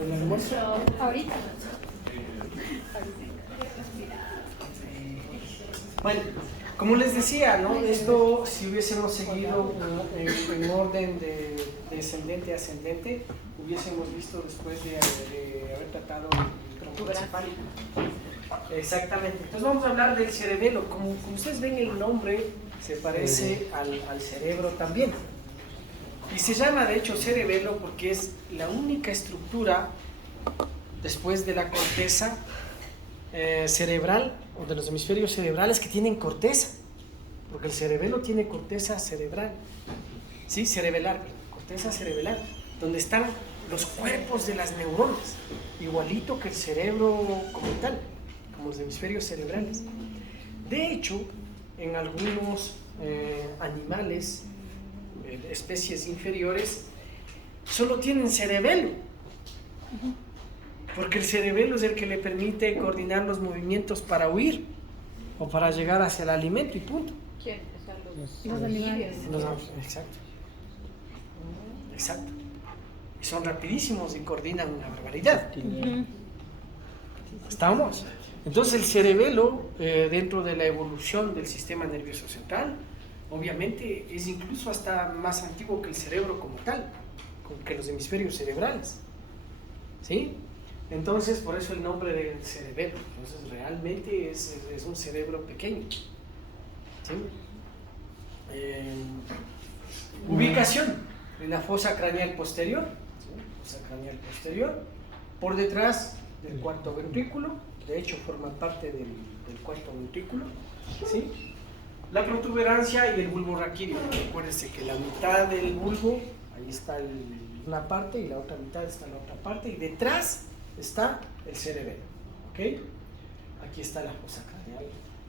¿El almuerzo? Ahorita. Bueno, como les decía, ¿no? Esto, si hubiésemos seguido en orden de descendente a ascendente, hubiésemos visto después de haber tratado el tronco principal. Exactamente. Entonces vamos a hablar del cerebelo. Como ustedes ven, el nombre se parece al cerebro también. Y se llama de hecho cerebelo porque es la única estructura después de la corteza cerebral o de los hemisferios cerebrales que tienen corteza, porque el cerebelo tiene corteza cerebral, ¿sí? Cerebelar, corteza cerebelar, donde están los cuerpos de las neuronas, igualito que el cerebro como tal, como los hemisferios cerebrales. De hecho, en algunos animales, especies inferiores, solo tienen cerebelo, porque el cerebelo es el que le permite coordinar los movimientos para huir o para llegar hacia el alimento y punto. ¿Quién? Los animales. Exacto. Exacto. Y son rapidísimos y coordinan una barbaridad. ¿Estamos? Entonces el cerebelo, dentro de la evolución del sistema nervioso central, obviamente es incluso hasta más antiguo que el cerebro como tal, que los hemisferios cerebrales. ¿Sí? Entonces, por eso el nombre del cerebelo. Entonces, realmente es un cerebro pequeño. ¿Sí? Ubicación en la fosa craneal posterior, ¿sí? Fosa craneal posterior, por detrás del cuarto ventrículo, de hecho forma parte del cuarto ventrículo, ¿sí? La protuberancia y el bulbo raquídeo. Recuérdense que la mitad del bulbo, ahí está una parte y la otra mitad está en la otra parte, y detrás está el cerebelo, ¿ok? Aquí está la fosa craneal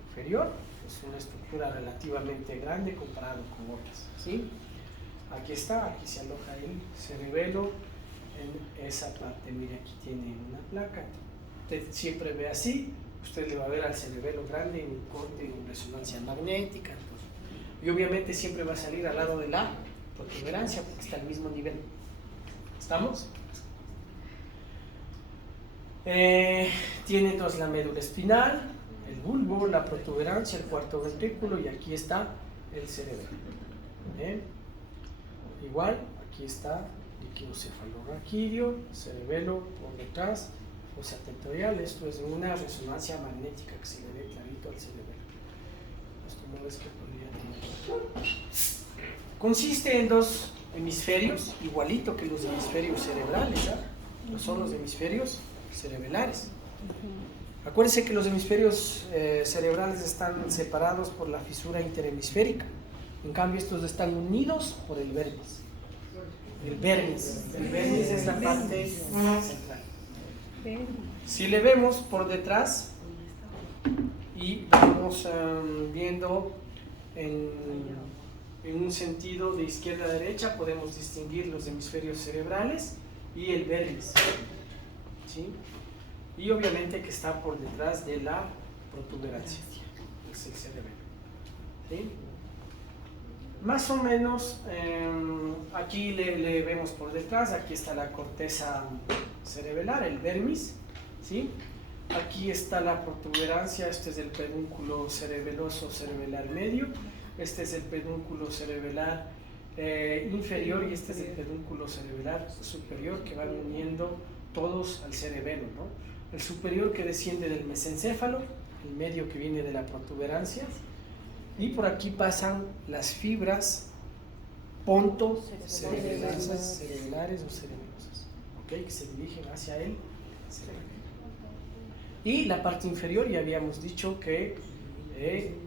inferior, es una estructura relativamente grande comparado con otras, ¿sí? Aquí está, aquí se aloja el cerebelo en esa parte. Mire, aquí tiene una placa, usted siempre ve así, usted le va a ver al cerebelo grande en un corte, en resonancia magnética, entonces, y obviamente siempre va a salir al lado de la protuberancia porque está al mismo nivel. ¿Estamos? Tiene entonces la médula espinal, el bulbo, la protuberancia, el cuarto ventrículo, y aquí está el cerebelo. Igual, aquí está líquido cefalorraquídeo, cerebelo por detrás, fosa tentorial. Esto es una resonancia magnética que se le ve clarito al cerebelo. Los tumores que podría tener. Consiste en dos hemisferios, igualito que los hemisferios cerebrales, ¿eh? No son los hemisferios cerebelares. Acuérdense que los hemisferios cerebrales están separados por la fisura interhemisférica. En cambio, estos están unidos por el vermis. El vermis es la parte central. Si le vemos por detrás y vamos viendo en un sentido de izquierda a derecha, podemos distinguir los hemisferios cerebrales y el vermis, ¿sí? Y obviamente que está por detrás de la protuberancia, es el cerebelo, ¿sí? Más o menos, aquí le vemos por detrás, aquí está la corteza cerebelar, el vermis, ¿sí? Aquí está la protuberancia, este es el pedúnculo cerebeloso cerebelar medio, este es el pedúnculo cerebelar inferior y este es el pedúnculo cerebelar superior, que van uniendo todos al cerebelo, ¿no? El superior que desciende del mesencéfalo, el medio que viene de la protuberancia, y por aquí pasan las fibras pontocerebelosas o cerebelosas, ¿okay? Que se dirigen hacia el cerebelo. Y la parte inferior ya habíamos dicho que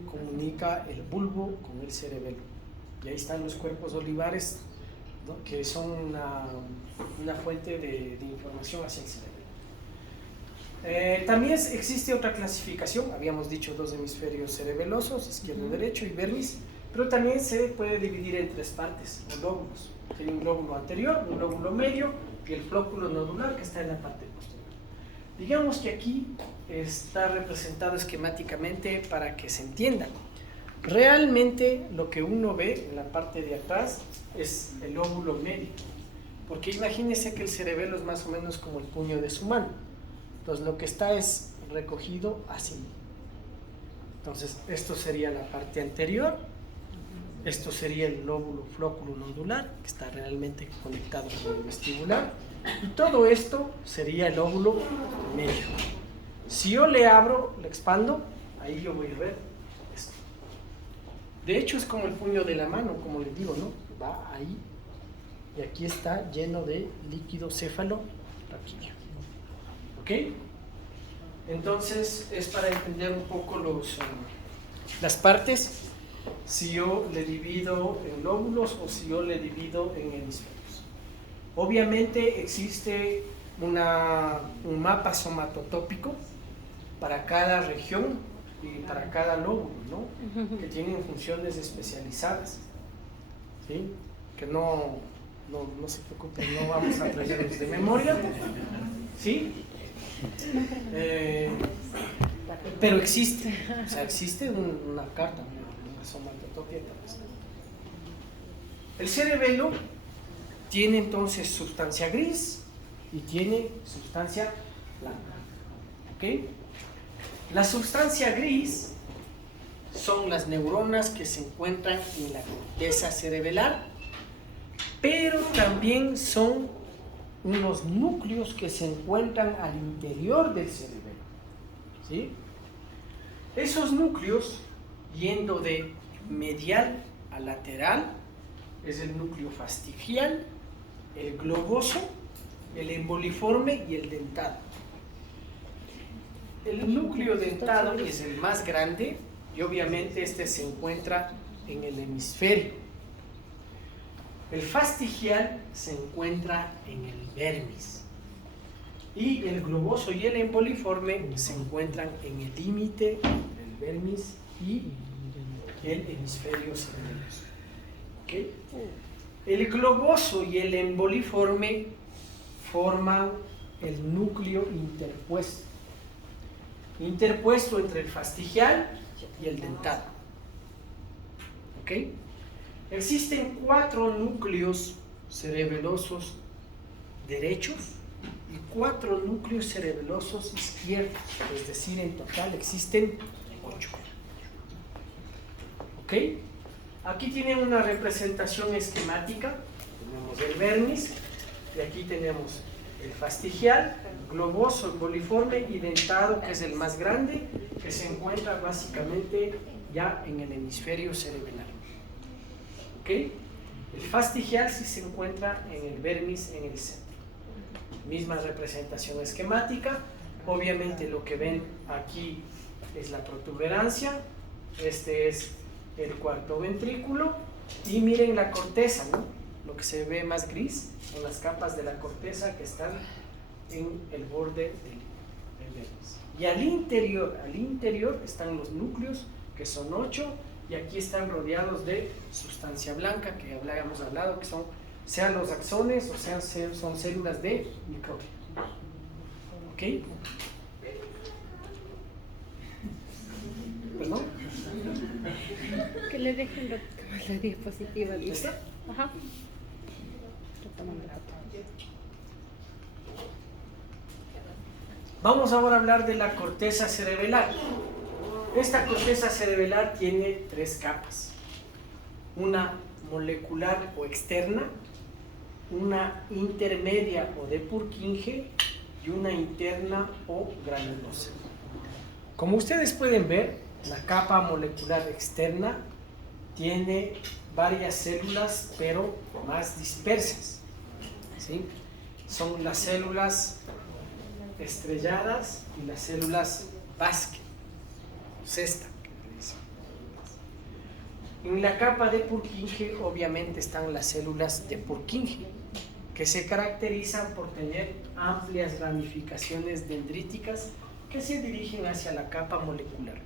comunica el bulbo con el cerebelo. Y ahí están los cuerpos olivares, ¿no? Que son una fuente de información hacia el cerebelo. También existe otra clasificación, habíamos dicho dos hemisferios cerebelosos, izquierdo, derecho y vermis, pero también se puede dividir en tres partes, o lóbulos. Hay un lóbulo anterior, un lóbulo medio y el flóculo nodular que está en la parte posterior. Digamos que aquí está representado esquemáticamente para que se entienda. Realmente lo que uno ve en la parte de atrás es el lóbulo medio, Porque imagínense que el cerebelo es más o menos como el puño de su mano. Entonces lo que está es recogido así. Entonces esto sería la parte anterior, esto sería el lóbulo flóculo nodular, que está realmente conectado con el vestibular, y todo esto sería el lóbulo medio. Si yo le abro, le expando, ahí yo voy a ver esto. De hecho es como el puño de la mano, como les digo, ¿no? Va ahí, y aquí está lleno de líquido cefalorraquídeo. ¿Ok? Entonces es para entender un poco las partes, si yo le divido en lóbulos o si yo le divido en hemisferios. Obviamente existe un mapa somatotópico para cada región y para cada lóbulo, ¿no? Que tienen funciones especializadas, ¿sí? Que no se preocupen, no vamos a aprenderlos de memoria, ¿sí? Pero existe, o sea, existe una carta, una somatotopia. El cerebelo tiene entonces sustancia gris y tiene sustancia blanca. ¿Ok? La sustancia gris son las neuronas que se encuentran en la corteza cerebelar, pero también son unos núcleos que se encuentran al interior del cerebelo, ¿sí? Esos núcleos, yendo de medial a lateral, es el núcleo fastigial, el globoso, el emboliforme y el dentado. El núcleo dentado es el más grande y obviamente este se encuentra en el hemisferio. El fastigial se encuentra en el vermis y el globoso y el emboliforme se encuentran en el límite entre el vermis y el hemisferio cerebral. ¿Okay? El globoso y el emboliforme forman el núcleo interpuesto entre el fastigial y el dentado. ¿Ok? Existen 4 núcleos cerebelosos derechos y 4 núcleos cerebelosos izquierdos, es decir, en total existen 8. ¿Ok? Aquí tienen una representación esquemática, tenemos el vermis, y aquí tenemos el fastigial, globoso, emboliforme y dentado, que es el más grande, que se encuentra básicamente ya en el hemisferio cerebelar. ¿Ok? El fastigial sí se encuentra en el vermis, en el centro. Misma representación esquemática. Obviamente lo que ven aquí es la protuberancia, este es el cuarto ventrículo, y miren la corteza, ¿no? Lo que se ve más gris son las capas de la corteza que están en el borde del vermis. Y al interior están los núcleos, que son 8, y aquí están rodeados de sustancia blanca, que habíamos hablado, que son, sean los axones o son células de microbio. ¿Ok? ¿Perdón? Que le dejen retomar la diapositiva. ¿Listo? Ajá. Retomando la otra. Vamos ahora a hablar de la corteza cerebelar. Esta corteza cerebelar tiene 3 capas. Una molecular o externa, una intermedia o de Purkinje y una interna o granulosa. Como ustedes pueden ver, la capa molecular externa tiene varias células, pero más dispersas, ¿sí? Son las células estrelladas y las células Basque, cesta. En la capa de Purkinje obviamente están las células de Purkinje, que se caracterizan por tener amplias ramificaciones dendríticas que se dirigen hacia la capa molecular.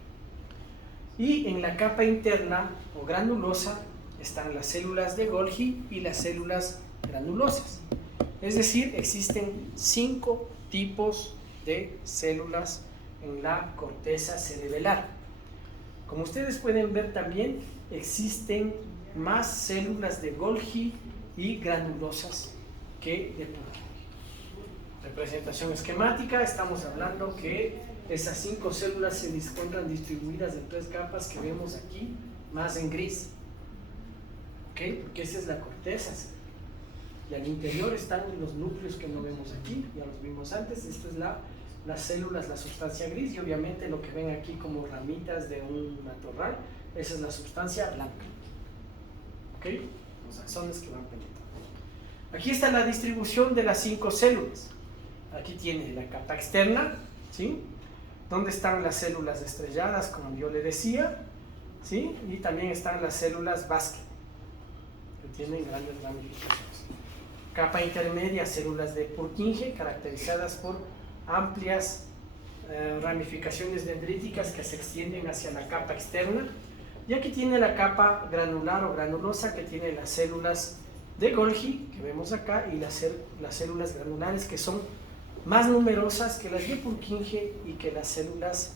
Y en la capa interna o granulosa están las células de Golgi y las células granulosas. Es decir, existen 5 tipos de células en la corteza cerebelar. Como ustedes pueden ver también, existen más células de Golgi y granulosas que de Purkinje. Representación esquemática, estamos hablando que esas 5 células se encuentran distribuidas en 3 capas que vemos aquí, más en gris. ¿Ok? Porque esa es la corteza. Y al interior están los núcleos que no vemos aquí, ya los vimos antes. Esta es las células, la sustancia gris, y obviamente lo que ven aquí como ramitas de un matorral, esa es la sustancia blanca. ¿Ok? Los axones que van penetrando. Aquí está la distribución de las 5 células. Aquí tiene la capa externa, ¿sí? Donde están las células estrelladas, como yo le decía, ¿sí? Y también están las células Basket, que tienen grandes ramificaciones. Capa intermedia, células de Purkinje, caracterizadas por amplias ramificaciones dendríticas que se extienden hacia la capa externa. Y aquí tiene la capa granular o granulosa, que tiene las células de Golgi, que vemos acá, y las células granulares, que son más numerosas que las de Purkinje y que las células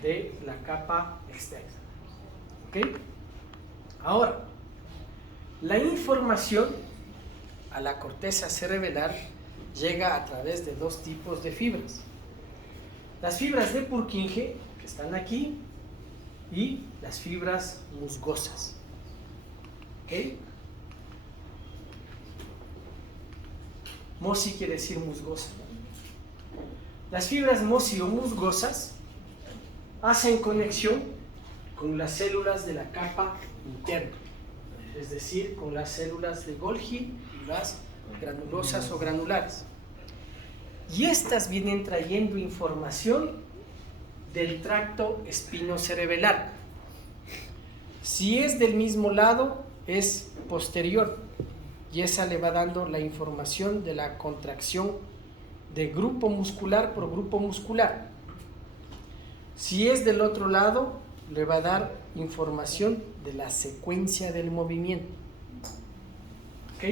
de la capa externa. ¿Ok? Ahora, la información a la corteza cerebelar llega a través de 2 tipos de fibras. Las fibras de Purkinje, que están aquí, y las fibras musgosas. ¿Ok? Mosi quiere decir musgosa, ¿no? Las fibras mosi o musgosas hacen conexión con las células de la capa interna, es decir, con las células de Golgi y las granulosas o granulares. Y estas vienen trayendo información del tracto espinocerebelar. Si es del mismo lado, es posterior, y esa le va dando la información de la contracción de grupo muscular por grupo muscular. Si es del otro lado, le va a dar información de la secuencia del movimiento. ¿Ok?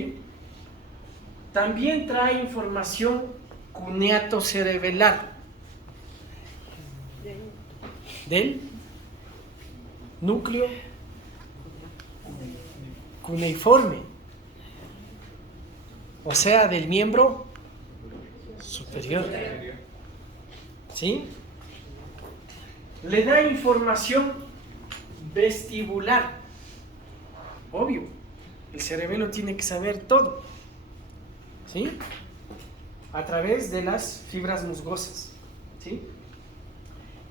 También trae información cuneatocerebelar del núcleo cuneiforme, o sea, del miembro superior. ¿Sí? Le da información vestibular. Obvio, el cerebelo tiene que saber todo. ¿Sí? A través de las fibras musgosas. ¿Sí?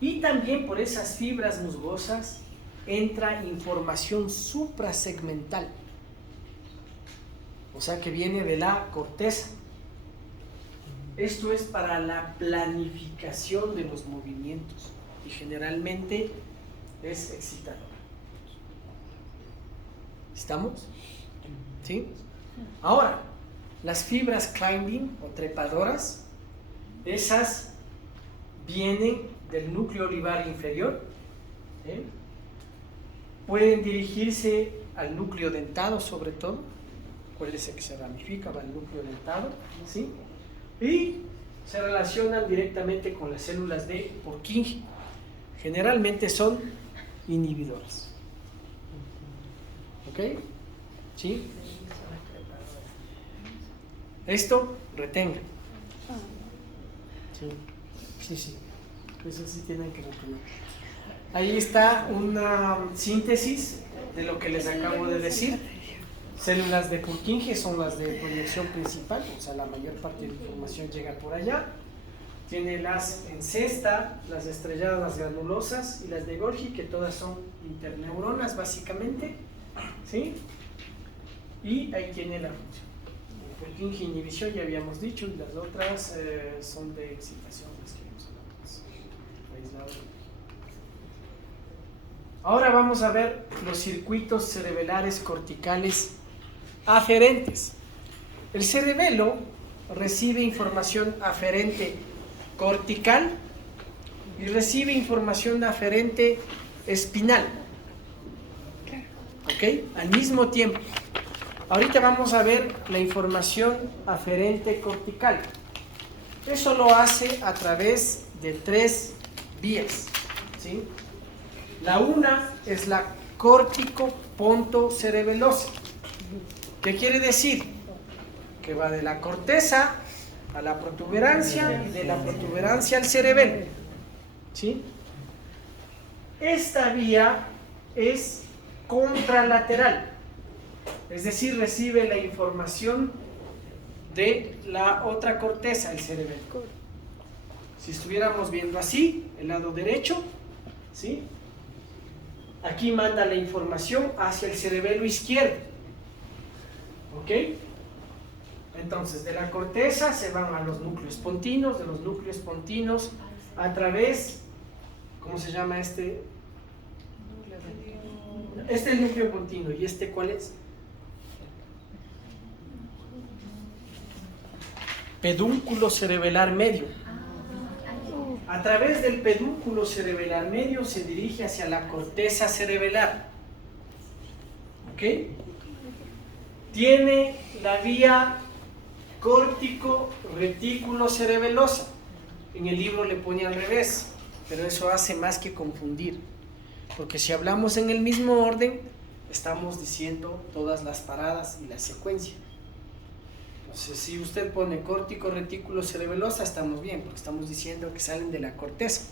Y también por esas fibras musgosas entra información suprasegmental. O sea, que viene de la corteza. Esto es para la planificación de los movimientos y generalmente es excitador. ¿Estamos? ¿Sí? Ahora, las fibras climbing o trepadoras, esas vienen del núcleo olivar inferior, ¿eh? Pueden dirigirse al núcleo dentado sobre todo. Acuérdense que se ramifica, va al núcleo dentado, ¿sí? Y se relacionan directamente con las células de Purkinje. Generalmente son inhibidoras. ¿Ok? ¿Sí? Esto retenga. Sí. Eso sí tienen que retener. Ahí está una síntesis de lo que les acabo de decir. Células de Purkinje son las de proyección principal, o sea, la mayor parte de la información llega por allá. Tiene las en cesta, las estrelladas, las granulosas, y las de Golgi, que todas son interneuronas básicamente, ¿sí? Y ahí tiene la función. Purkinje inhibición ya habíamos dicho, y las otras son de excitación, las que vamos a hablar más. Ahora vamos a ver los circuitos cerebelares corticales aferentes. El cerebelo recibe información aferente cortical y recibe información aferente espinal. ¿Ok? Al mismo tiempo. Ahorita vamos a ver la información aferente cortical. Eso lo hace a través de 3 vías, ¿sí? La una es la córtico-pontocerebelosa. ¿Qué quiere decir? que va de la corteza a la protuberancia y de la protuberancia al cerebelo. ¿Sí? Esta vía es contralateral, es decir, recibe la información de la otra corteza, el cerebelo. Si estuviéramos viendo así, el lado derecho, ¿sí? Aquí manda la información hacia el cerebelo izquierdo. ¿Ok? Entonces, de la corteza se van a los núcleos pontinos, de los núcleos pontinos a través, ¿cómo se llama este? Este es el núcleo pontino, ¿y este cuál es? Pedúnculo cerebelar medio. A través del pedúnculo cerebelar medio se dirige hacia la corteza cerebelar. ¿Ok? Tiene la vía córtico-retículo cerebelosa. En el libro le pone al revés, pero eso hace más que confundir. Porque si hablamos en el mismo orden, estamos diciendo todas las paradas y la secuencia. Entonces, si usted pone córtico, retículo, cerebelosa, estamos bien, porque estamos diciendo que salen de la corteza.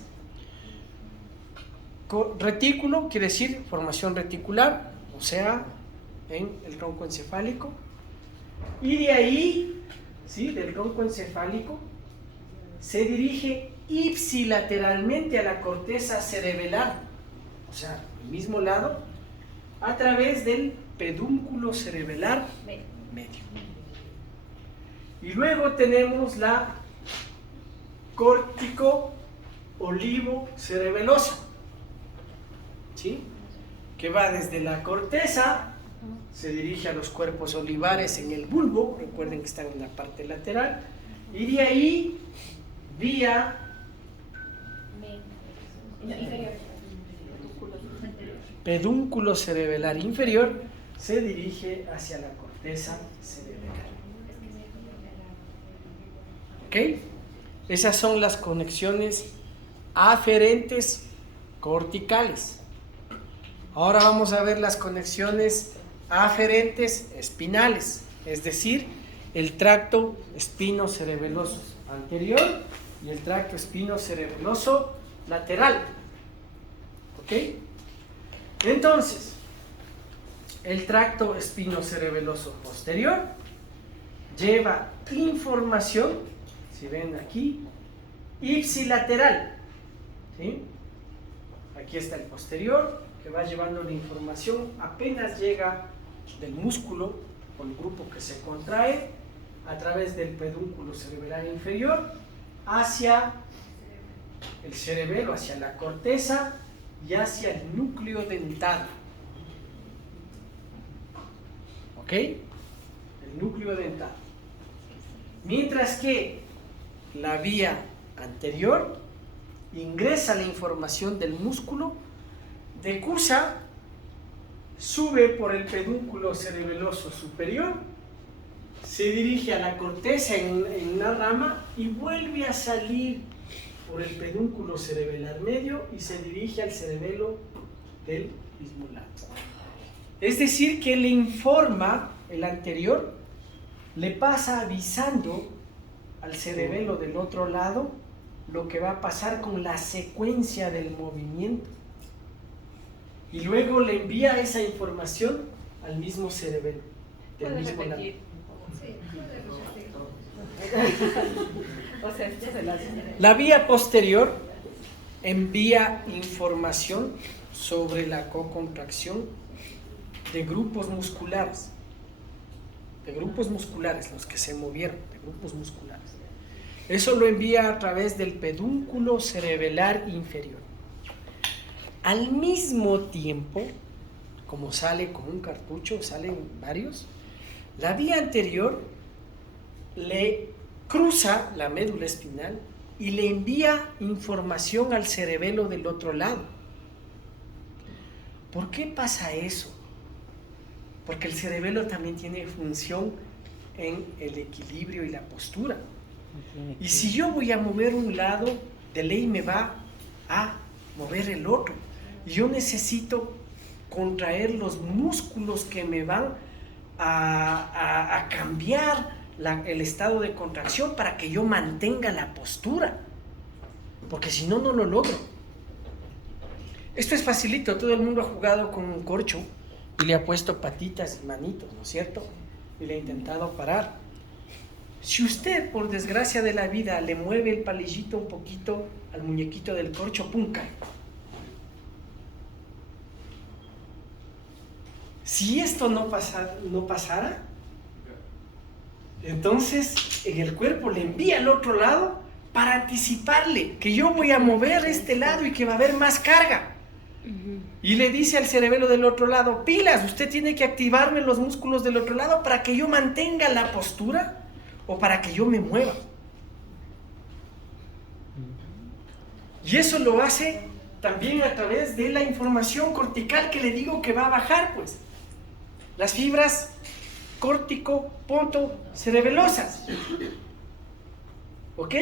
Retículo quiere decir formación reticular, o sea, en el tronco encefálico. Y de ahí, ¿sí?, del tronco encefálico, se dirige ipsilateralmente a la corteza cerebelar, o sea, el mismo lado, a través del pedúnculo cerebelar medio. Y luego tenemos la córtico-olivo-cerebelosa, ¿sí?, que va desde la corteza, se dirige a los cuerpos olivares en el bulbo, recuerden que están en la parte lateral, y de ahí, vía pedúnculo cerebelar inferior, se dirige hacia la corteza cerebelar. ¿Ok? Esas son las conexiones aferentes corticales. Ahora vamos a ver las conexiones aferentes espinales, es decir, el tracto espinocerebeloso anterior y el tracto espinocerebeloso lateral. ¿Ok? Entonces, el tracto espinocerebeloso posterior lleva información, si ven aquí, ipsilateral, ¿sí? Aquí está el posterior, que va llevando la información, apenas llega del músculo o el grupo que se contrae, a través del pedúnculo cerebelar inferior, hacia el cerebelo, hacia la corteza y hacia el núcleo dentado. ¿Ok? El núcleo dentado. Mientras que la vía anterior ingresa la información del músculo, decursa, sube por el pedúnculo cerebeloso superior, se dirige a la corteza en una rama y vuelve a salir por el pedúnculo cerebelar medio y se dirige al cerebelo del mismo lado. Es decir, que le informa el anterior, le pasa avisando al cerebelo del otro lado lo que va a pasar con la secuencia del movimiento. Y luego le envía esa información al mismo cerebelo del mismo lado. La vía posterior envía información sobre la cocontracción de grupos musculares, los que se movieron, de grupos musculares. Eso lo envía a través del pedúnculo cerebelar inferior. Al mismo tiempo, como sale como un cartucho, salen varios, la vía anterior le cruza la médula espinal y le envía información al cerebelo del otro lado. ¿Por qué pasa eso? Porque el cerebelo también tiene función en el equilibrio y la postura. Y si yo voy a mover un lado, de ley me va a mover el otro. Y yo necesito contraer los músculos que me van a cambiar el estado de contracción para que yo mantenga la postura, porque si no, no lo logro. Esto es facilito, todo el mundo ha jugado con un corcho y le ha puesto patitas y manitos, ¿no es cierto? Y le ha intentado parar. Si usted, por desgracia de la vida, le mueve el palillito un poquito al muñequito del corcho, ¡pum!, cae. Si esto no pasara, entonces en el cuerpo le envía al otro lado para anticiparle que yo voy a mover este lado y que va a haber más carga. Y le dice al cerebelo del otro lado, pilas, usted tiene que activarme los músculos del otro lado para que yo mantenga la postura o para que yo me mueva. Y eso lo hace también a través de la información cortical que le digo que va a bajar, pues. Las fibras córtico-ponto-cerebelosas. ¿Ok?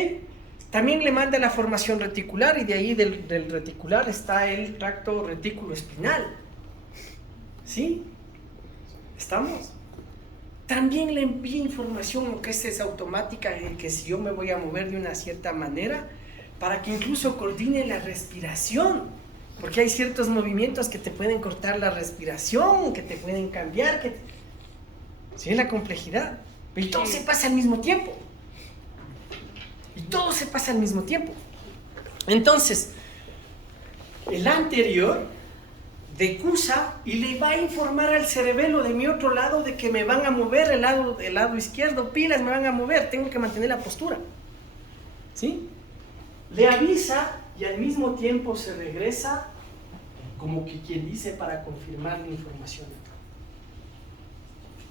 También le manda la formación reticular y de ahí del reticular está el tracto retículo-espinal. ¿Sí? ¿Estamos? También le envía información que es automática, que si yo me voy a mover de una cierta manera, para que incluso coordine la respiración, porque hay ciertos movimientos que te pueden cortar la respiración, que te pueden cambiar, ¿sí? La complejidad. Y todo se pasa al mismo tiempo. Entonces, el anterior decusa y le va a informar al cerebelo de mi otro lado de que me van a mover el lado izquierdo, pilas, me van a mover, tengo que mantener la postura. ¿Sí? Le avisa y al mismo tiempo se regresa como que quien dice para confirmar la información.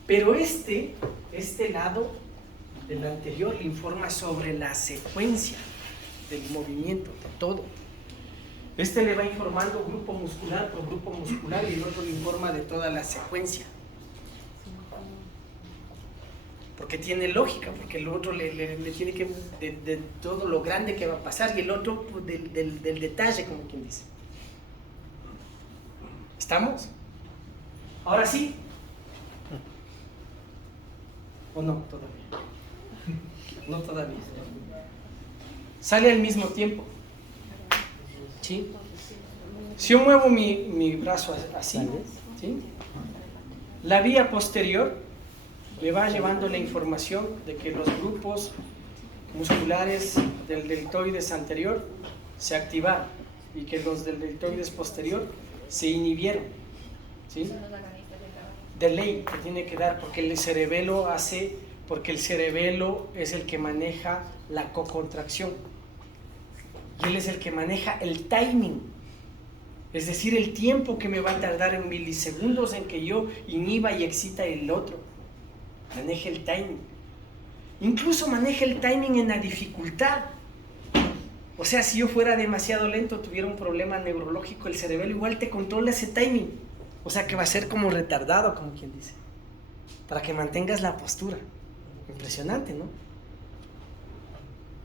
Pero este lado del anterior le informa sobre la secuencia del movimiento, de todo. Este le va informando grupo muscular por grupo muscular y el otro le informa de toda la secuencia. Porque tiene lógica, porque el otro le tiene que de todo lo grande que va a pasar y el otro del detalle, como quien dice. ¿Estamos? Ahora sí. ¿O no? Todavía. No todavía. Sale al mismo tiempo. ¿Sí? Si yo muevo mi brazo así, ¿sí? La vía posterior le va llevando la información de que los grupos musculares del deltoides anterior se activaron y que los del deltoides posterior se inhibieron. ¿Sí? De ley que tiene que dar, porque el cerebelo es el que maneja la cocontracción y él es el que maneja el timing, es decir, el tiempo que me va a tardar en milisegundos en que yo inhiba y excita el otro. Maneja el timing, incluso maneja el timing en la dificultad. O sea, si yo fuera demasiado lento, tuviera un problema neurológico, el cerebelo igual te controla ese timing. O sea que va a ser como retardado, como quien dice, para que mantengas la postura. Impresionante, ¿no?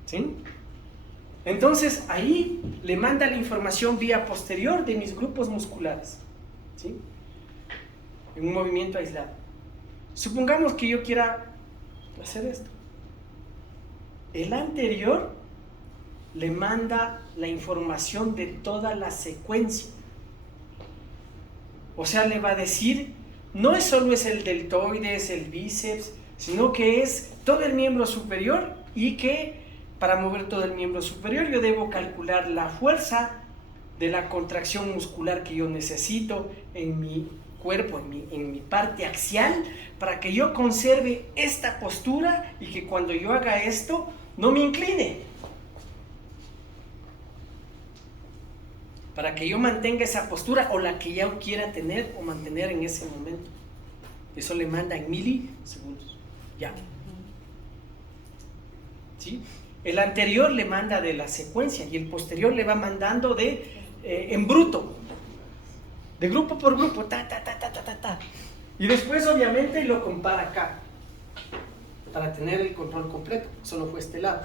¿Sí? Entonces ahí le manda la información vía posterior de mis grupos musculares, ¿sí? En un movimiento aislado. Supongamos que yo quiera hacer esto. El anterior le manda la información de toda la secuencia. O sea, le va a decir, no solo es el deltoides, el bíceps, sino que es todo el miembro superior y que para mover todo el miembro superior yo debo calcular la fuerza de la contracción muscular que yo necesito en mi cuerpo, en mi parte axial, para que yo conserve esta postura y que cuando yo haga esto no me incline. Para que yo mantenga esa postura o la que yo quiera tener o mantener en ese momento. Eso le manda en milisegundos. Ya. ¿Sí? El anterior le manda de la secuencia y el posterior le va mandando en bruto. De grupo por grupo. Y después obviamente lo compara acá. Para tener el control completo. Solo fue este lado.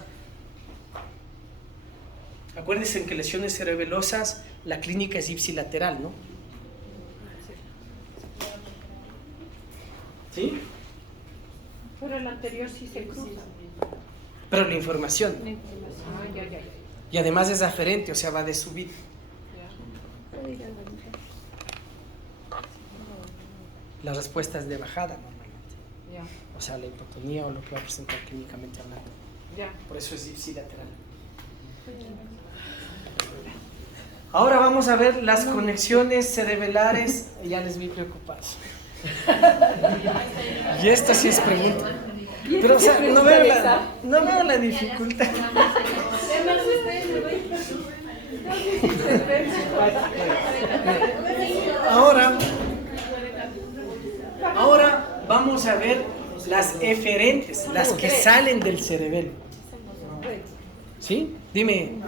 Acuérdense que en lesiones cerebelosas la clínica es ipsilateral, ¿no? ¿Sí? Pero el anterior nervios sí se cruzan. Pero la información. La información. Ah, ya. Y además es aferente, o sea, va de subida. Puedo ir a dormir. La respuesta es de bajada normalmente. Ya. O sea, la hipotonía o lo que va a presentar clínicamente hablando. Ya. Por eso es ipsilateral. Ahora vamos a ver las conexiones cerebelares. Ya les vi preocupados. Y esta sí es pregunta. Pero, o sea, no veo la dificultad. Ahora vamos a ver las eferentes, las que salen del cerebelo. ¿Sí? Dime.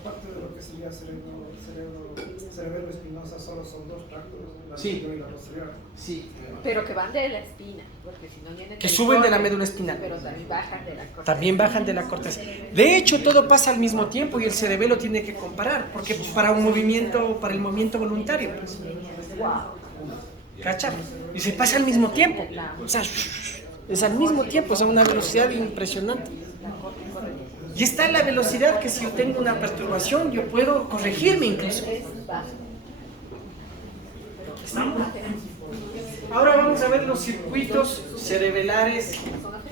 Aparte de lo que sería cerebelo espinosa, solo son dos tractos, la Sí. anterior y la posterior. Sí. Pero que van de la espina, porque si no vienen Que suben de la médula espinal. Pero también bajan de la corteza. También bajan de la corteza. De hecho, todo pasa al mismo tiempo y el cerebelo tiene que comparar, porque para el movimiento voluntario, pues. ¿Cacha? Y se pasa al mismo tiempo. O sea, es al mismo tiempo, es a una velocidad impresionante. Y está la velocidad que si yo tengo una perturbación, yo puedo corregirme incluso. ¿Estamos? Ahora vamos a ver los circuitos cerebelares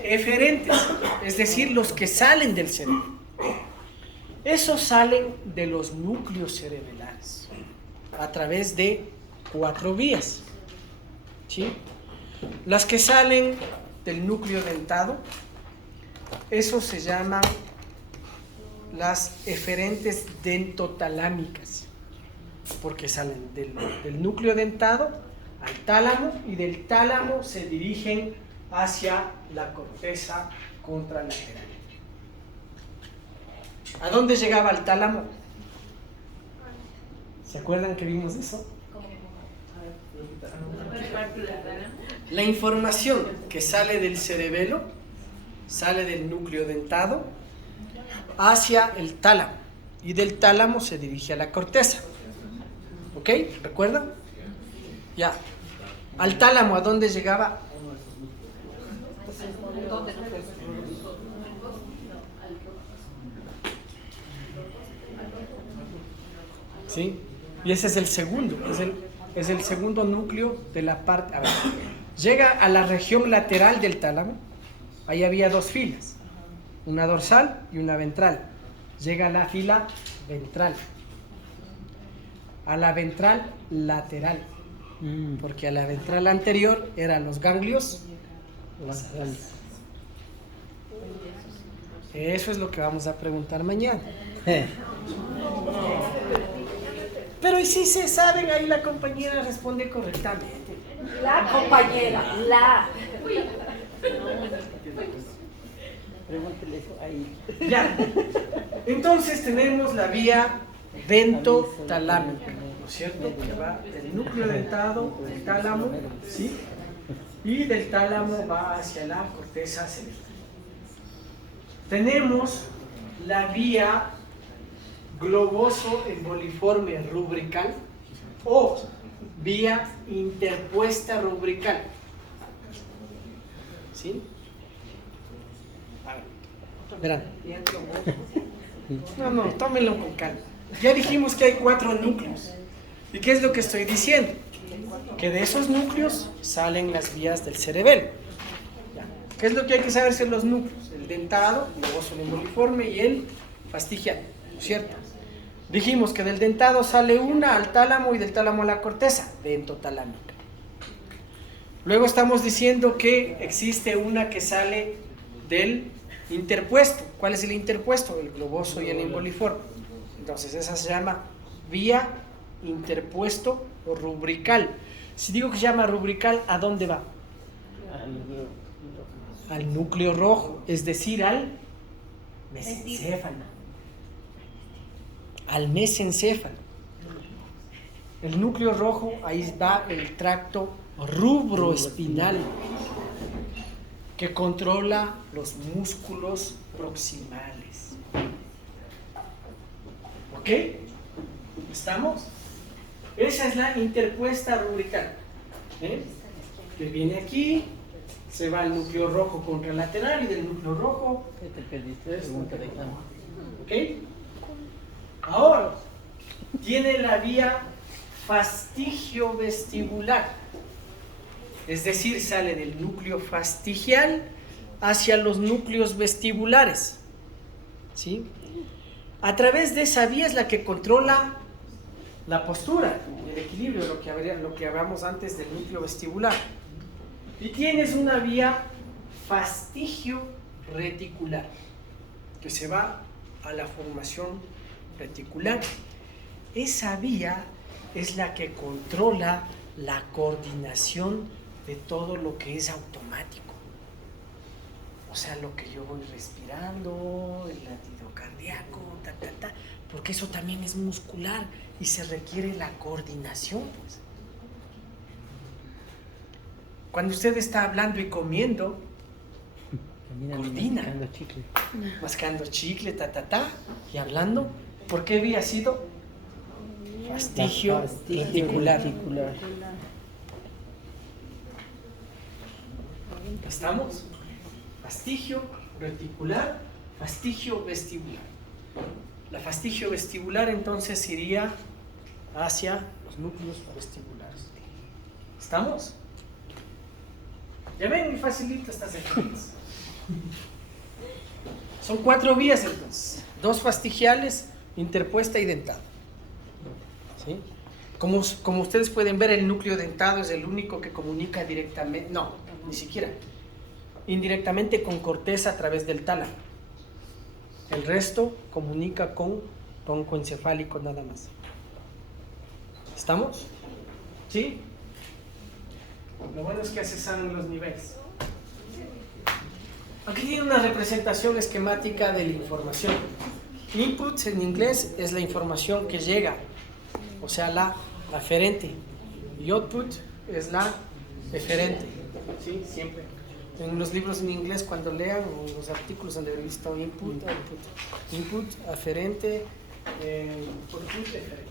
eferentes, es decir, los que salen del cerebro. Esos salen de los núcleos cerebelares a través de 4 vías. ¿Sí? Las que salen del núcleo dentado, eso se llaman las eferentes dentotalámicas, porque salen del núcleo dentado al tálamo y del tálamo se dirigen hacia la corteza contralateral. ¿A dónde llegaba el tálamo? ¿Se acuerdan que vimos eso? La información que sale del cerebelo sale del núcleo dentado hacia el tálamo y del tálamo se dirige a la corteza. ¿Ok? ¿Recuerdan? Ya. Al tálamo, ¿a dónde llegaba? ¿Sí? Y ese es el segundo, es el segundo núcleo de la parte. A ver, llega a la región lateral del tálamo, ahí había 2 filas, una dorsal y una ventral. Llega a la fila ventral, a la ventral lateral, porque a la ventral anterior eran los ganglios basales. Eso es lo que vamos a preguntar mañana. Pero y si se saben, ahí la compañera responde correctamente. La compañera, la. Pregúntele eso ahí. Ya. Entonces tenemos la vía dentotalámica, ¿no es cierto? Que va del núcleo dentado, del tálamo, ¿sí? Y del tálamo va hacia la corteza cerebral. Tenemos la vía globoso emboliforme rubrical o vía interpuesta rubrical. ¿Sí? A ver, verán. No, tómenlo con calma. Ya dijimos que hay 4 núcleos. ¿Y qué es lo que estoy diciendo? Que de esos núcleos salen las vías del cerebelo. Ya. ¿Qué es lo que hay que saber sobre los núcleos? El dentado, el globoso emboliforme y el fastigial, ¿no es cierto? Dijimos que del dentado sale una al tálamo y del tálamo a la corteza, dentotalámica. Luego estamos diciendo que existe una que sale del interpuesto. ¿Cuál es el interpuesto? El globoso y el emboliforme. Entonces esa se llama vía interpuesto o rubrical. Si digo que se llama rubrical, ¿a dónde va? Al núcleo rojo, es decir, al mesencéfalo. Al mesencéfalo. El núcleo rojo, ahí va el tracto rubroespinal, que controla los músculos proximales. ¿Ok? ¿Estamos? Esa es la interpuesta rubrical. Que viene aquí se va el núcleo rojo contralateral y del núcleo rojo. ¿Qué te perdiste? Pregunta de examen. ¿Ok? Ahora, tiene la vía fastigio vestibular. Es decir, sale del núcleo fastigial hacia los núcleos vestibulares. ¿Sí? A través de esa vía es la que controla la postura, el equilibrio, lo que hablamos antes del núcleo vestibular. Y tienes una vía fastigio reticular, que se va a la formación reticular. Esa vía es la que controla la coordinación de todo lo que es automático. O sea, lo que yo voy respirando, el latido cardíaco, porque eso también es muscular y se requiere la coordinación, pues. Cuando usted está hablando y comiendo, coordina, mascando chicle, y hablando, ¿por qué vía ha sido? Fastigio reticular. ¿Estamos? Fastigio reticular, fastigio vestibular. La fastigio vestibular entonces iría hacia los núcleos vestibulares. ¿Estamos? Ya ven, muy facilito estas definiciones. Son 4 vías entonces. 2 fastigiales, interpuesta y dentada. ¿Sí? Como ustedes pueden ver, el núcleo dentado es el único que comunica directamente, no, ni siquiera, indirectamente con corteza a través del tálamo. El resto comunica con tronco encefálico nada más. ¿Estamos? ¿Sí? Lo bueno es que así salen los niveles. Aquí tiene una representación esquemática de la información. Input en inglés es la información que llega, o sea, la aferente. Y output es la eferente. ¿Sí? Siempre. En los libros en inglés, cuando lean, o en los artículos donde he visto input, output. Input, aferente, output, eferente.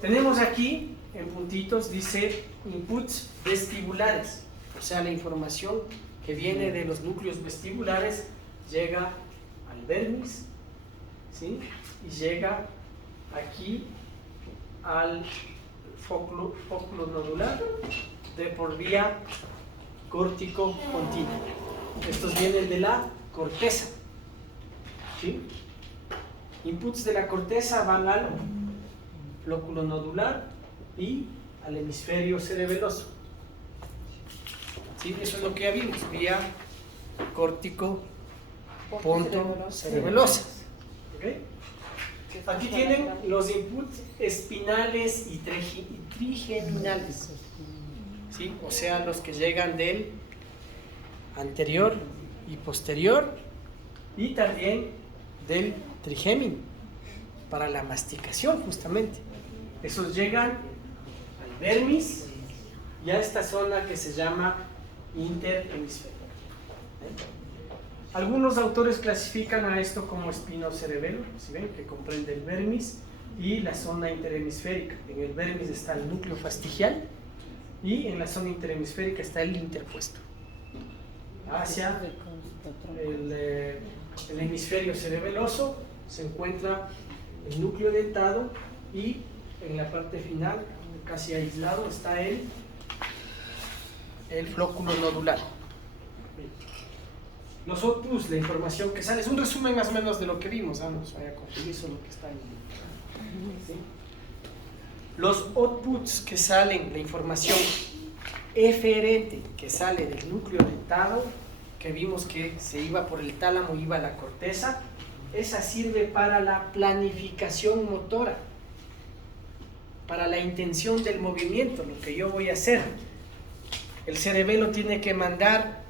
Tenemos aquí, en puntitos, dice inputs vestibulares. O sea, la información que viene de los núcleos vestibulares llega al vermis, ¿sí? Y llega aquí al fóculo nodular de por vía córtico continua. Estos vienen de la corteza, ¿sí? Inputs de la corteza van al lóculo nodular y al hemisferio cerebeloso. ¿Sí? Eso es lo que ya vimos, vía córtico ponto cerebelosa. ¿Okay? Aquí tienen los inputs espinales y trigeminales, ¿sí? O sea, los que llegan del anterior y posterior y también del trigémino para la masticación, justamente. Esos llegan al vermis y a esta zona que se llama interhemisferio. Algunos autores clasifican a esto como espinocerebelo, ¿sí ven? Que comprende el vermis y la zona interhemisférica. En el vermis está el núcleo fastigial y en la zona interhemisférica está el interpuesto. Hacia el hemisferio cerebeloso se encuentra el núcleo dentado y en la parte final, casi aislado, está el flóculo nodular. Los outputs, la información que sale, es un resumen más o menos de lo que vimos, no nos vaya a confundir solo que está ahí. ¿Sí? Los outputs que salen, la información eferente que sale del núcleo dentado, que vimos que se iba por el tálamo, iba a la corteza, esa sirve para la planificación motora, para la intención del movimiento, lo que yo voy a hacer. El cerebelo tiene que mandar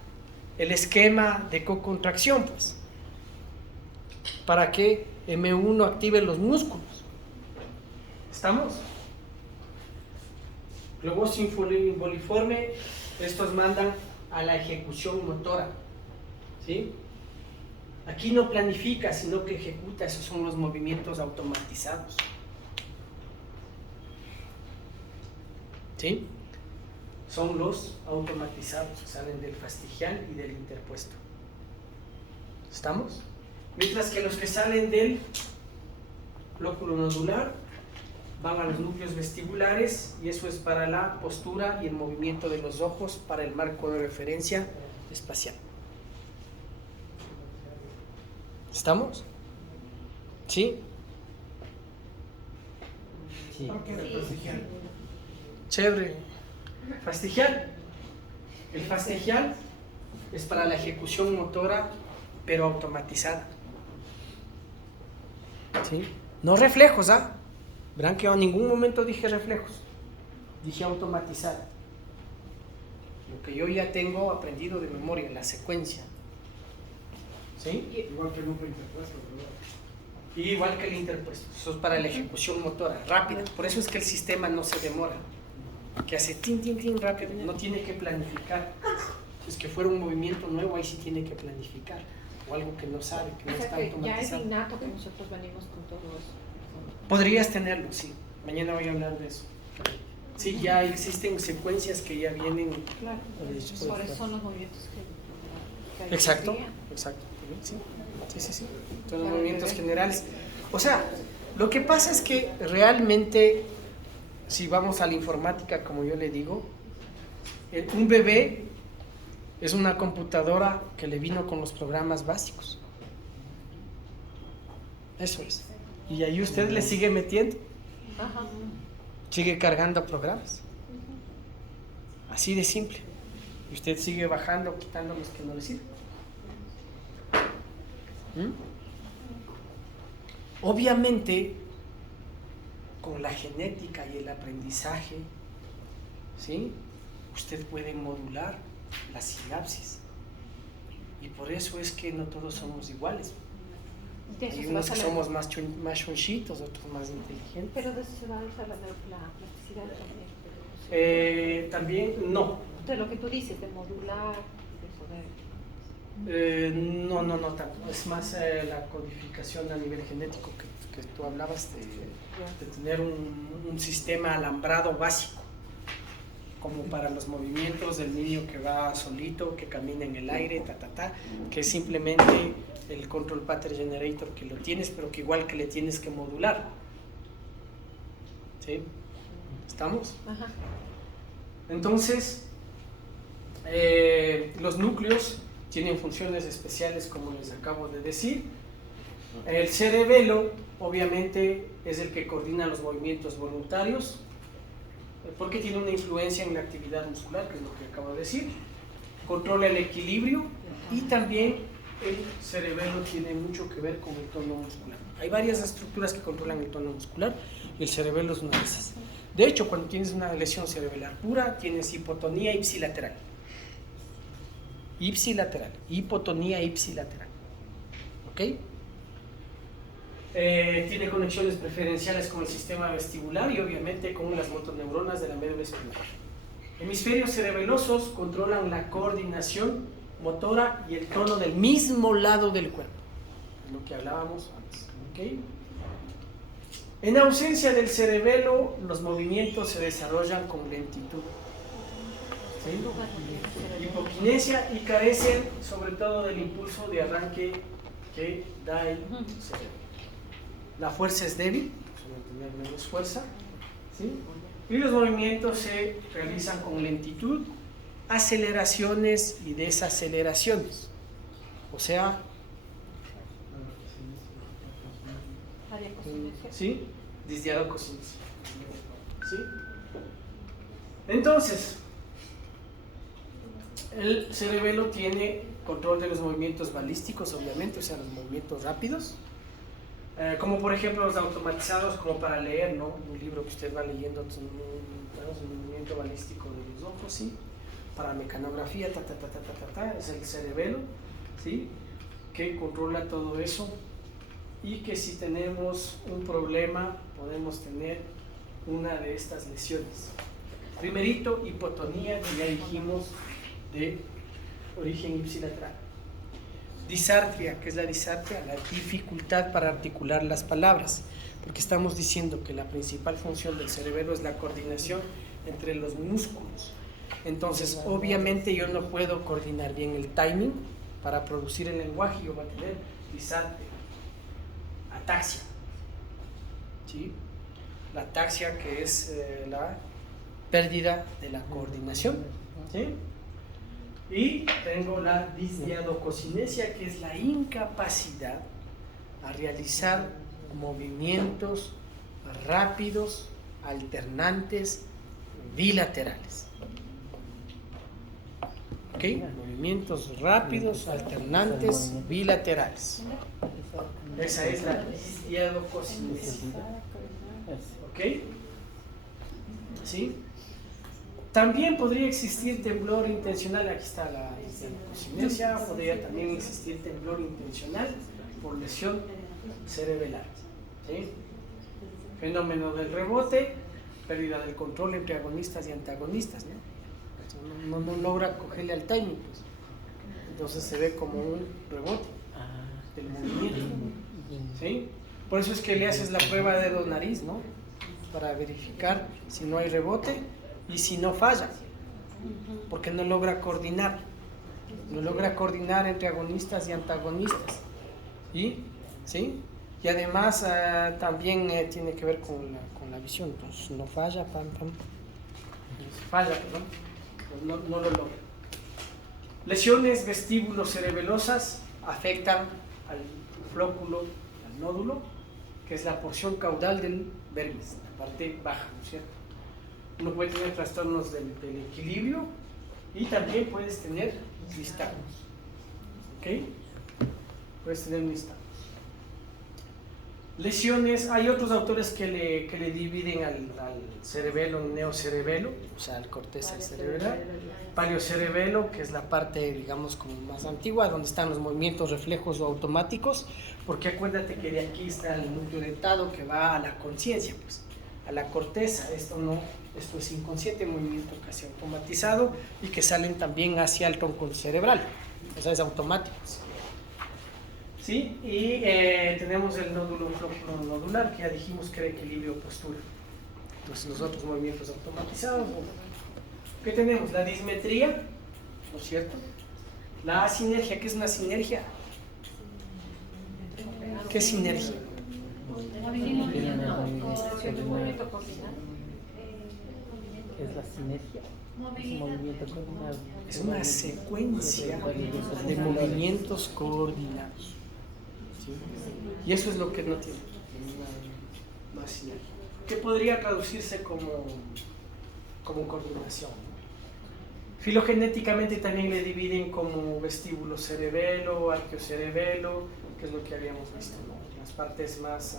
el esquema de cocontracción, pues, para que M1 active los músculos. ¿Estamos? Globos boliforme, estos mandan a la ejecución motora, ¿sí? Aquí no planifica, sino que ejecuta, esos son los movimientos automatizados. ¿Sí? son los automatizados, que salen del fastigial y del interpuesto. ¿Estamos? Mientras que los que salen del lóculo nodular van a los núcleos vestibulares, y eso es para la postura y el movimiento de los ojos para el marco de referencia espacial. ¿Estamos? ¿Sí? Sí. ¿Por qué de fastigial? Chévere. Fastigial. El fastigial es para la ejecución motora, pero automatizada. ¿Sí? No reflejos, ¿ah? Verán que en ningún momento dije reflejos, dije automatizada. Lo que yo ya tengo aprendido de memoria, la secuencia. ¿Sí? Igual que el núcleo interpuesto, ¿verdad? Y igual que el interpuesto. Eso es para la ejecución motora, rápida. Por eso es que el sistema no se demora. Que hace tin, tin, tin rápido. No tiene que planificar. Si es que fuera un movimiento nuevo, ahí sí tiene que planificar. O algo que no sabe, que no O sea está que ya es automatizado. innato que nosotros venimos con todo eso. Podrías tenerlo, sí. Mañana voy a hablar de eso. Sí, ya existen secuencias que ya vienen. Claro, por eso son los movimientos que hay Exacto, hoy en día. exacto. Sí, sí, sí, sí. Son los movimientos generales. O sea, lo que pasa es que realmente, si vamos a la informática, como yo le digo, un bebé es una computadora que le vino con los programas básicos. Eso es. Y ahí usted le sigue metiendo, Ajá. sigue cargando programas. Así de simple. Y usted sigue bajando, quitando los que no le sirven. ¿Mm? Obviamente, con la genética y el aprendizaje, ¿sí? Usted puede modular la sinapsis. Y por eso es que no todos somos iguales. De eso Hay se unos basa que la- somos más chonchitos, otros más inteligentes. Pero de eso se va a usar la plasticidad también. También, no. De lo que tú dices, de modular, de eso de... No tanto. Es más la codificación a nivel genético que tú hablabas de tener un sistema alambrado básico, como para los movimientos del niño que va solito, que camina en el aire, que es simplemente el control pattern generator que lo tienes, pero que igual que le tienes que modular. ¿Sí? ¿Estamos? Ajá. Entonces, los núcleos tienen funciones especiales, como les acabo de decir. El cerebelo, obviamente, es el que coordina los movimientos voluntarios, porque tiene una influencia en la actividad muscular, que es lo que acabo de decir. Controla el equilibrio, y también el cerebelo tiene mucho que ver con el tono muscular. Hay varias estructuras que controlan el tono muscular, y el cerebelo es una de esas. De hecho, cuando tienes una lesión cerebelar pura, tienes hipotonía ipsilateral. Hipotonía ipsilateral. ¿Ok? Tiene conexiones preferenciales con el sistema vestibular y obviamente con las motoneuronas de la médula espinal. Hemisferios cerebelosos controlan la coordinación motora y el tono del mismo lado del cuerpo, es lo que hablábamos antes. ¿Ok? En ausencia del cerebelo, los movimientos se desarrollan con lentitud, ¿sí? Hipoquinesia, y carecen sobre todo del impulso de arranque que da el cerebro. La fuerza es débil, suelen tener menos fuerza, ¿sí? Y los movimientos se realizan con lentitud, aceleraciones y desaceleraciones. O sea, ¿sí? Disdiadocosinesia. ¿Sí? Entonces, el cerebelo tiene control de los movimientos balísticos, obviamente, o sea, los movimientos rápidos, como por ejemplo los automatizados, como para leer, ¿no? Un libro que usted va leyendo, un movimiento balístico de los ojos, ¿sí? Para mecanografía, es el cerebelo, ¿sí? Que controla todo eso, y que si tenemos un problema podemos tener una de estas lesiones. Primerito, hipotonía, que ya dijimos, de origen ipsilateral. Disartria, que es la disartria, la dificultad para articular las palabras, porque estamos diciendo que la principal función del cerebelo es la coordinación entre los músculos. Entonces, obviamente yo no puedo coordinar bien el timing para producir el lenguaje. Yo voy a tener quizá ataxia, ¿sí? La ataxia, que es la pérdida de la coordinación, ¿sí? Y tengo la disdiadococinesia, que es la incapacidad a realizar movimientos rápidos, alternantes, bilaterales. ¿Ok? Movimientos rápidos, alternantes, bilaterales. Esa es la disdiadococinesia. ¿Ok? ¿Sí? También podría existir temblor intencional. Aquí está la disdiadococinesia. Podría también existir temblor intencional por lesión cerebelar. ¿Sí? Fenómeno del rebote, pérdida del control entre agonistas y antagonistas, ¿no? No logra cogerle al timing, pues. Entonces se ve como un rebote del movimiento, ¿sí? Por eso es que le haces la prueba de dedo-nariz, ¿no? Para verificar si no hay rebote y si no falla, porque no logra coordinar entre agonistas y antagonistas, ¿sí? ¿Sí? Y además también tiene que ver con la visión. Entonces no falla, falla, perdón, pues no lo logra. Lesiones vestíbulo-cerebelosas afectan al flóculo, al nódulo, que es la porción caudal del vermis, la parte baja, ¿no es cierto? Uno puede tener trastornos del equilibrio y también puedes tener nistagmos, ¿ok? Puedes tener nistagmos. Lesiones, hay otros autores que le dividen al cerebelo en neocerebelo, o sea, al corteza cerebral, paleocerebelo, que es la parte, digamos, como más antigua, donde están los movimientos reflejos o automáticos, porque acuérdate que de aquí está el núcleo dentado que va a la conciencia, pues, a la corteza. Esto es inconsciente, movimiento casi automatizado, y que salen también hacia el tronco cerebral, o sea, es automático. ¿Sí? Y tenemos el nódulo flóculo nodular, que ya dijimos que era equilibrio postura. Entonces los otros movimientos automatizados. ¿Qué tenemos? La dismetría, ¿no es cierto? La asinergia. ¿Qué es una sinergia? ¿Qué es sinergia? Es la sinergia. Es un movimiento coordinado. Es una secuencia de movimientos coordinados. ¿Sí? Y eso es lo que no tiene una sinergia, que podría traducirse como coordinación, ¿no? Filogenéticamente también le dividen como vestíbulo cerebelo, arqueocerebelo, que es lo que habíamos visto, ¿no? Las partes más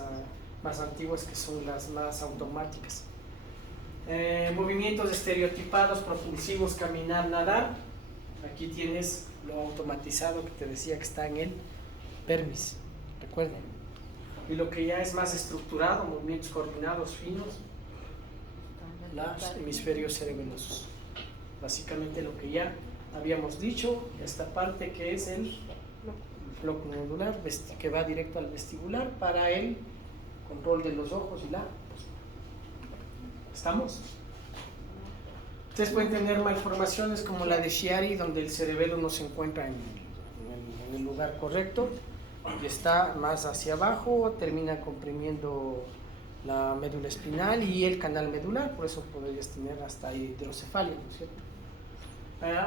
antiguas, que son las más automáticas. Movimientos estereotipados, propulsivos, caminar, nadar. Aquí tienes lo automatizado que te decía que está en el vermis. Recuerden. Y lo que ya es más estructurado, movimientos coordinados finos, los hemisferios cerebelosos. Básicamente lo que ya habíamos dicho, esta parte que es el flóculo nodular, que va directo al vestibular para el control de los ojos y la postura. ¿Estamos? Ustedes pueden tener malformaciones como la de Chiari, donde el cerebelo no se encuentra en el lugar correcto y está más hacia abajo, termina comprimiendo la médula espinal y el canal medular, por eso podrías tener hasta hidrocefalia, ¿no es cierto?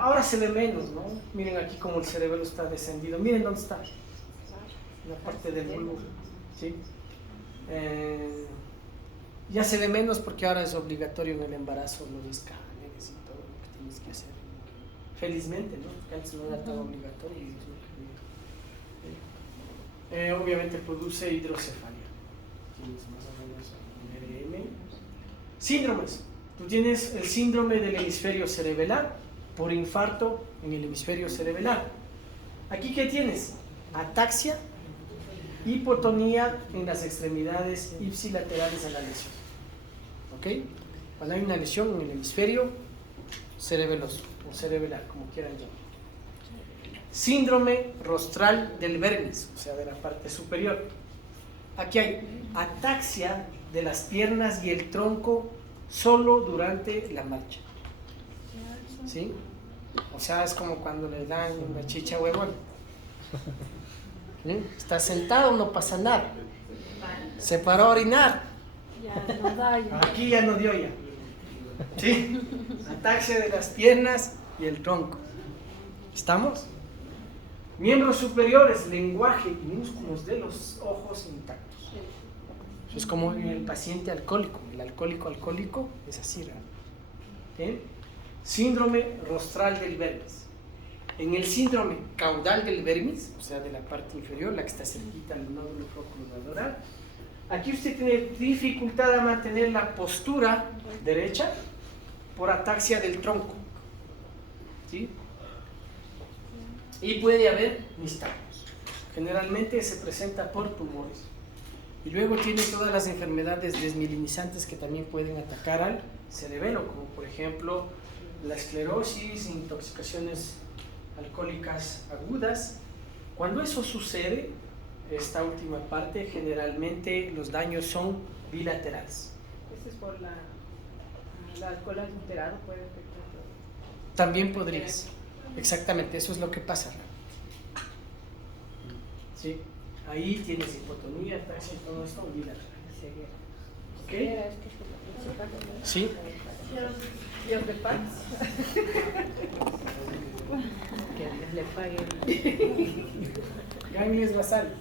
Ahora se ve menos, ¿no? Miren aquí como el cerebelo está descendido, miren dónde está, la parte del bulbo, ¿sí? Ya se ve menos porque ahora es obligatorio en el embarazo los escáneres y todo lo que tienes que hacer. Felizmente, ¿no? Porque antes no era tan obligatorio y es lo que obviamente produce hidrocefalia. Tienes más o menos un RM. Síndromes. Tú tienes el síndrome del hemisferio cerebelar por infarto en el hemisferio cerebelar. ¿Aquí qué tienes? Ataxia, hipotonía en las extremidades ipsilaterales a la lesión. ¿Ok? Cuando hay una lesión en el hemisferio cerebeloso o cerebelar, como quieran llamar. Síndrome rostral del vermis, o sea, de la parte superior. Aquí hay ataxia de las piernas y el tronco solo durante la marcha. ¿Sí? O sea, es como cuando le dan una chicha huevón. ¿Sí? Está sentado, no pasa nada. Se paró a orinar. Ya no da, ya. Aquí ya no dio ya. ¿Sí? Ataxia de las piernas y el tronco. ¿Estamos? Miembros superiores, lenguaje y músculos de los ojos intactos. Eso es como en el paciente alcohólico. El alcohólico es así, ¿verdad? ¿Sí? Síndrome rostral del vermis. En el síndrome caudal del vermis, o sea, de la parte inferior, la que está cerquita al nódulo oculomotor, aquí usted tiene dificultad a mantener la postura derecha por ataxia del tronco. ¿Sí? Y puede haber nistagmos. Generalmente se presenta por tumores. Y luego tiene todas las enfermedades desmielinizantes que también pueden atacar al cerebelo, como por ejemplo la esclerosis, intoxicaciones alcohólicas agudas. Cuando eso sucede, esta última parte, generalmente los daños son bilaterales. Eso es por el alcohol adulterado, puede afectar todo. También podrías. Exactamente, eso es lo que pasa. ¿Sí? Ahí tienes hipotonía, ataxia y todo esto bilateral. ¿Ok? ¿Sí? Dios de paz. Que Dios le pague. Ganglios basales.